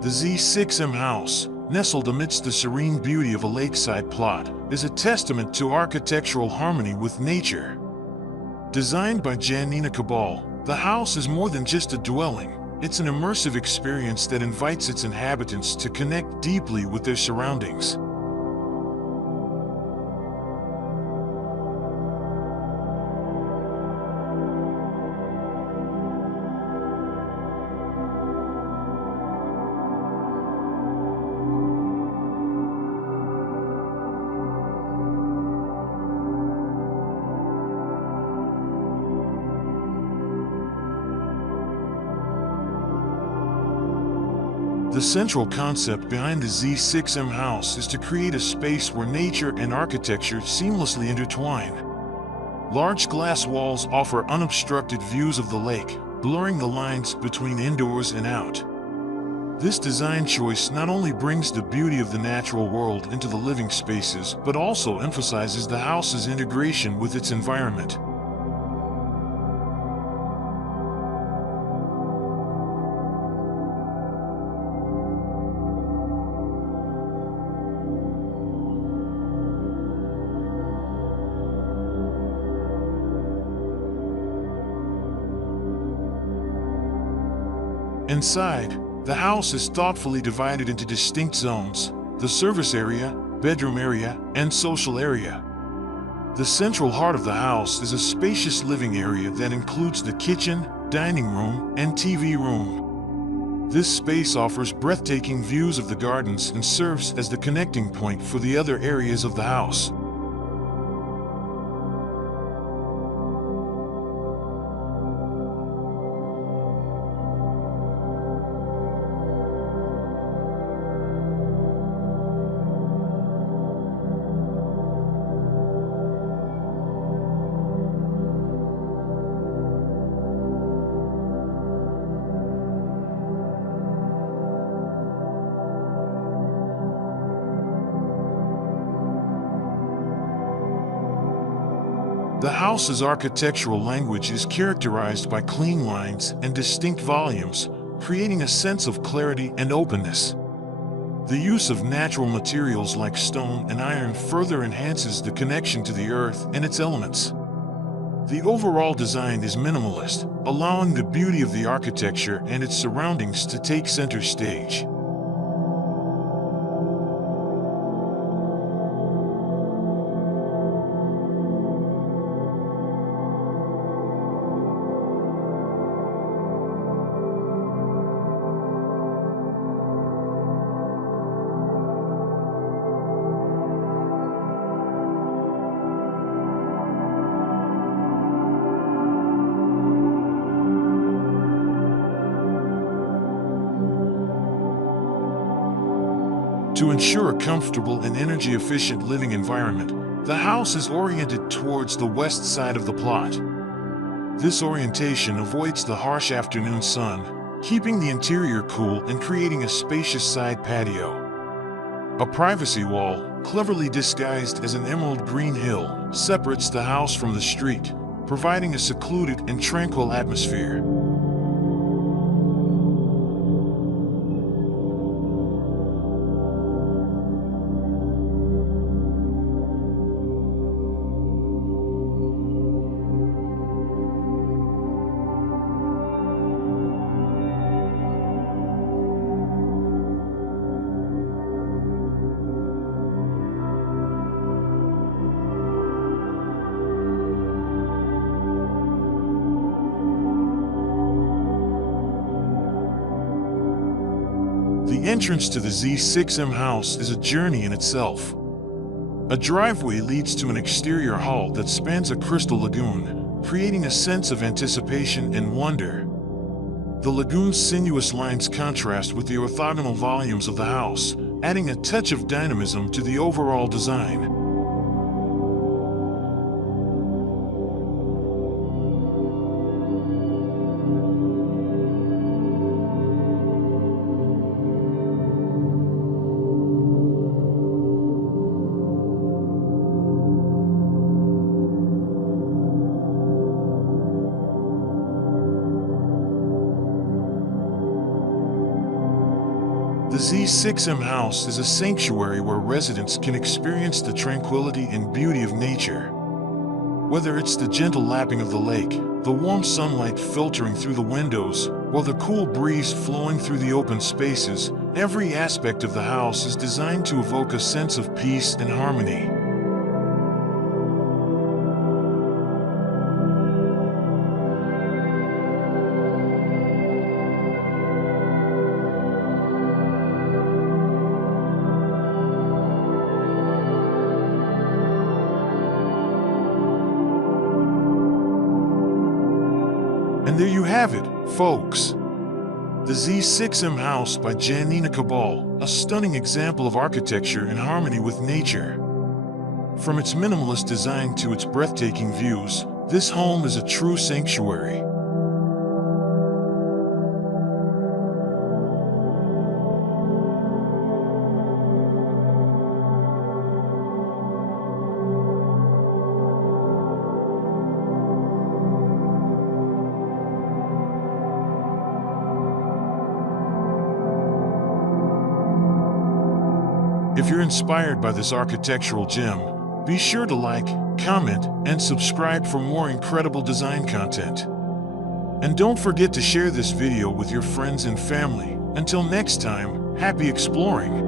The Z6M House, nestled amidst the serene beauty of a lakeside plot, is a testament to architectural harmony with nature. Designed by Jannina Cabal, the house is more than just a dwelling. It's an immersive experience that invites its inhabitants to connect deeply with their surroundings. The central concept behind the Z6M House is to create a space where nature and architecture seamlessly intertwine. Large glass walls offer unobstructed views of the lake, blurring the lines between indoors and out. This design choice not only brings the beauty of the natural world into the living spaces, but also emphasizes the house's integration with its environment. Inside, the house is thoughtfully divided into distinct zones: the service area, bedroom area, and social area. The central heart of the house is a spacious living area that includes the kitchen, dining room, and TV room. This space offers breathtaking views of the gardens and serves as the connecting point for the other areas of the house. The house's architectural language is characterized by clean lines and distinct volumes, creating a sense of clarity and openness. The use of natural materials like stone and iron further enhances the connection to the earth and its elements. The overall design is minimalist, allowing the beauty of the architecture and its surroundings to take center stage. To ensure a comfortable and energy-efficient living environment, the house is oriented towards the west side of the plot. This orientation avoids the harsh afternoon sun, keeping the interior cool and creating a spacious side patio. A privacy wall, cleverly disguised as an emerald green hill, separates the house from the street, providing a secluded and tranquil atmosphere. The entrance to the Z6M House is a journey in itself. A driveway leads to an exterior hall that spans a crystal lagoon, creating a sense of anticipation and wonder. The lagoon's sinuous lines contrast with the orthogonal volumes of the house, adding a touch of dynamism to the overall design. The Z6M House is a sanctuary where residents can experience the tranquility and beauty of nature. Whether it's the gentle lapping of the lake, the warm sunlight filtering through the windows, or the cool breeze flowing through the open spaces, every aspect of the house is designed to evoke a sense of peace and harmony. And there you have it, folks. The Z6M House by Jannina Cabal, a stunning example of architecture in harmony with nature. From its minimalist design to its breathtaking views, this home is a true sanctuary. If you're inspired by this architectural gem, be sure to like, comment, and subscribe for more incredible design content. And don't forget to share this video with your friends and family. Until next time, happy exploring!